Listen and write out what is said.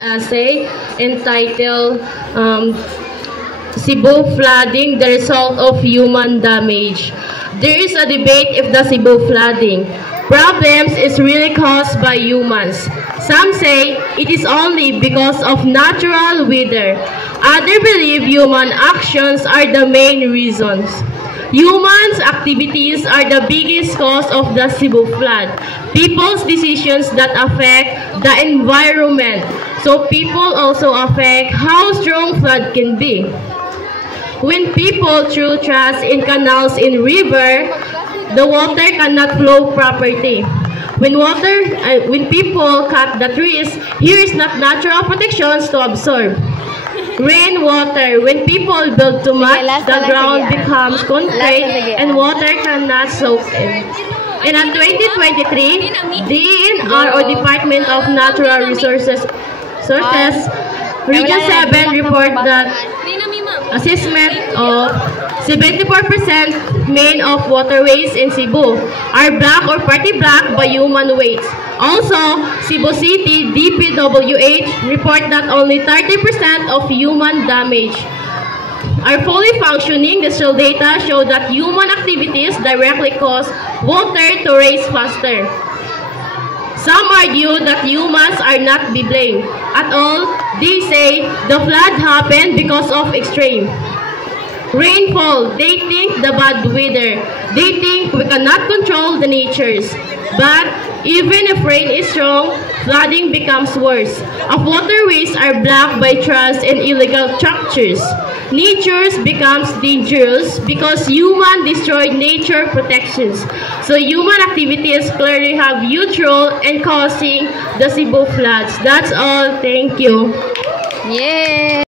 essay entitled Cebu flooding, the result of human damage. There is a debate if the Cebu flooding problems is really caused by humans. Some say it is only because of natural weather. Others believe human actions are the main reasons. Humans' activities are the biggest cause of the Cebu flood. People's decisions that affect the environment. So people also affect how strong flood can be. When people throw trash in canals in river, the water cannot flow properly. When people cut the trees, here is not natural protections to absorb. Rainwater. When people build too much, the ground becomes concrete and water cannot soak in. In 2023, DNR or Department of Natural Resources Region 7 report that assessment of 74% main of waterways in Cebu are black or partly black by human weight. Also, Cebu City DPWH report that only 30% of human damage are fully functioning. The still data show that human activities directly cause water to rise faster. Some argue that humans are not be blamed at all. They say the flood happened because of extreme rainfall. They think the bad weather. They think we cannot control the natures. But even if rain is strong, flooding becomes worse. Our waterways are blocked by trash and illegal structures. Nature becomes dangerous because human destroyed nature protections. So human activities clearly have huge role in causing the Cebu floods. That's all. Thank you. Yeah.